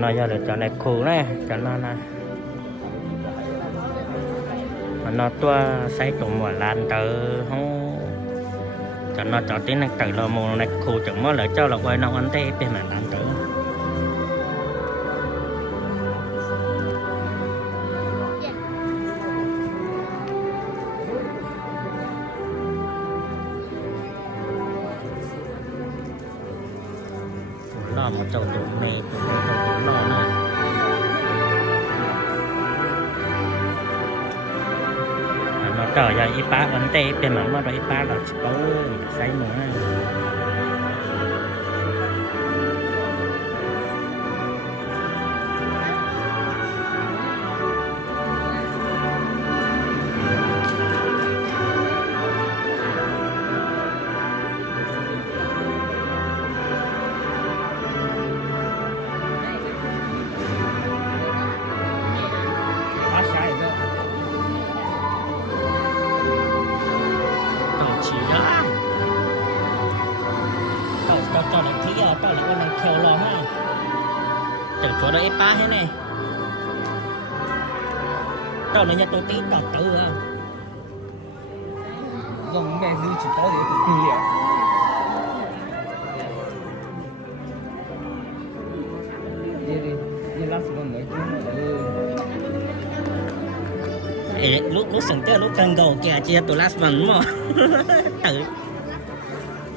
nó giờ là cho này khô này cho nó này nó tua xây tụ một lan từ không cho nó cho tiếng này từ là một này khô chẳng mất lại cho là quay nó ăn tê bên mà lan từ lo một chỗ tụ này tụ lo này nó trở ra ít bá vấn đề bên mà ít bá là có xây nữa cho nó thấy to là con này khéo lo ha từ chỗ đó ba thế này to là nhà tôi tí tọt tự à dùng mẹ dư chỉ có để tự nhiên đi lát xuống mấy cái lúc sừng tê lúc cần cầu kìa chia tôi lát bằng mà tự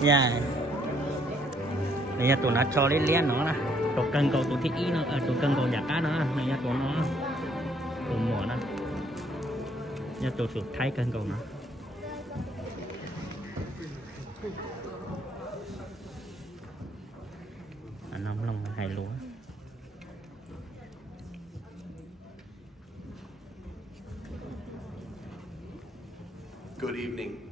dạ này nhà tụi nó cho lên liên nó nè tụi cần cầu tụi thích ý nó tụi cần cầu giả cá nó này nhà tụi nó tụi mỏ nó nhà tụi sụt thái cần cầu nó nóng lòng hay lúa Good evening.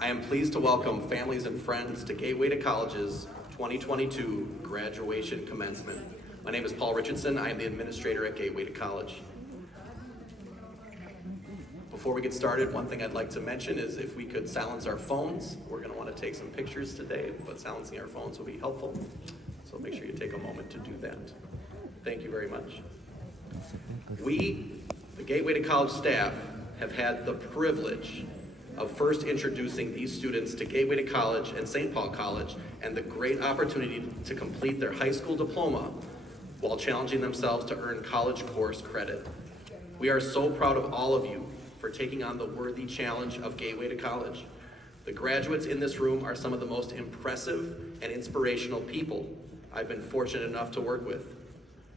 I am pleased to welcome families and friends to Gateway to College's 2022 graduation commencement. My name is Paul Richardson. I am the administrator at Gateway to College. Before we get started, one thing I'd like to mention is if we could silence our phones. We're going to want to take some pictures today, but silencing our phones will be helpful. So make sure you take a moment to do that. Thank you very much. We, the Gateway to College staff, have had the privilege of first introducing these students to Gateway to College and St. Paul College and the great opportunity to complete their high school diploma while challenging themselves to earn college course credit. We are so proud of all of you for taking on the worthy challenge of Gateway to College. The graduates in this room are some of the most impressive and inspirational people I've been fortunate enough to work with.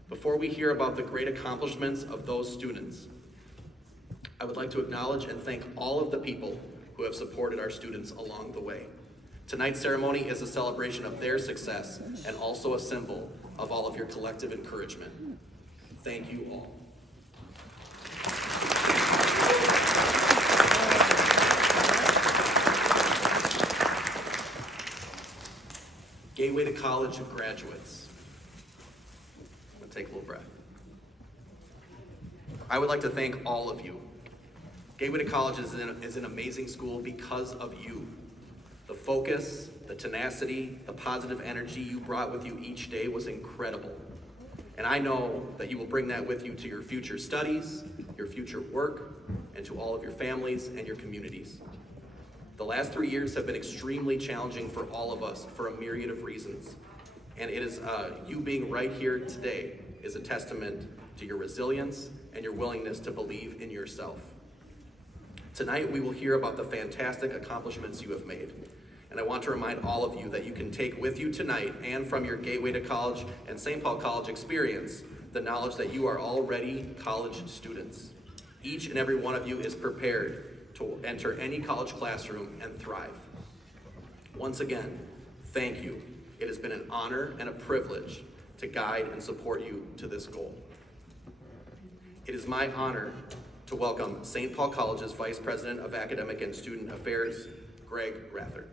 Before we hear about the great accomplishments of those students, I would like to acknowledge and thank all of the people who have supported our students along the way. Tonight's ceremony is a celebration of their success and also a symbol of all of your collective encouragement. Thank you all. Gateway to College graduates. I'm gonna take a little breath. I would like to thank all of you. Gateway to College is an amazing school because of you. The focus, the tenacity, the positive energy you brought with you each day was incredible. And I know that you will bring that with you to your future studies, your future work, and to all of your families and your communities. The last 3 years have been extremely challenging for all of us for a myriad of reasons. And it is you being right here today is a testament to your resilience and your willingness to believe in yourself. Tonight, we will hear about the fantastic accomplishments you have made. And I want to remind all of you that you can take with you tonight and from your Gateway to College and St. Paul College experience the knowledge that you are already college students. Each and every one of you is prepared to enter any college classroom and thrive. Once again, thank you. It has been an honor and a privilege to guide and support you to this goal. It is my honor to welcome St. Paul College's Vice President of Academic and Student Affairs, Greg Rather.